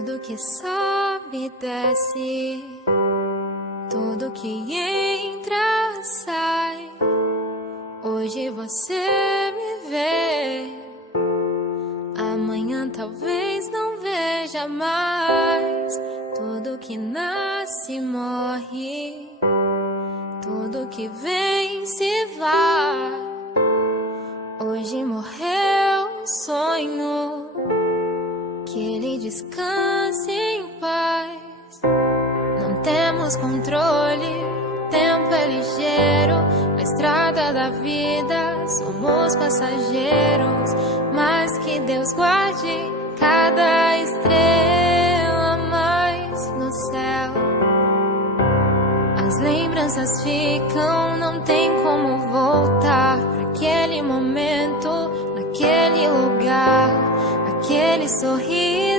Tudo que sobe e desce, tudo que entra, sai. Hoje você me vê, amanhã talvez não veja mais. Tudo que nasce morre, tudo que vem se vai. Hoje morreu um sonho, que ele descanse em paz. Não temos controle, o tempo é ligeiro. Na estrada da vida somos passageiros, mas que Deus guarde cada estrela mais no céu. As lembranças ficam, não tem como voltar para aquele momento, naquele lugar, aquele sorriso.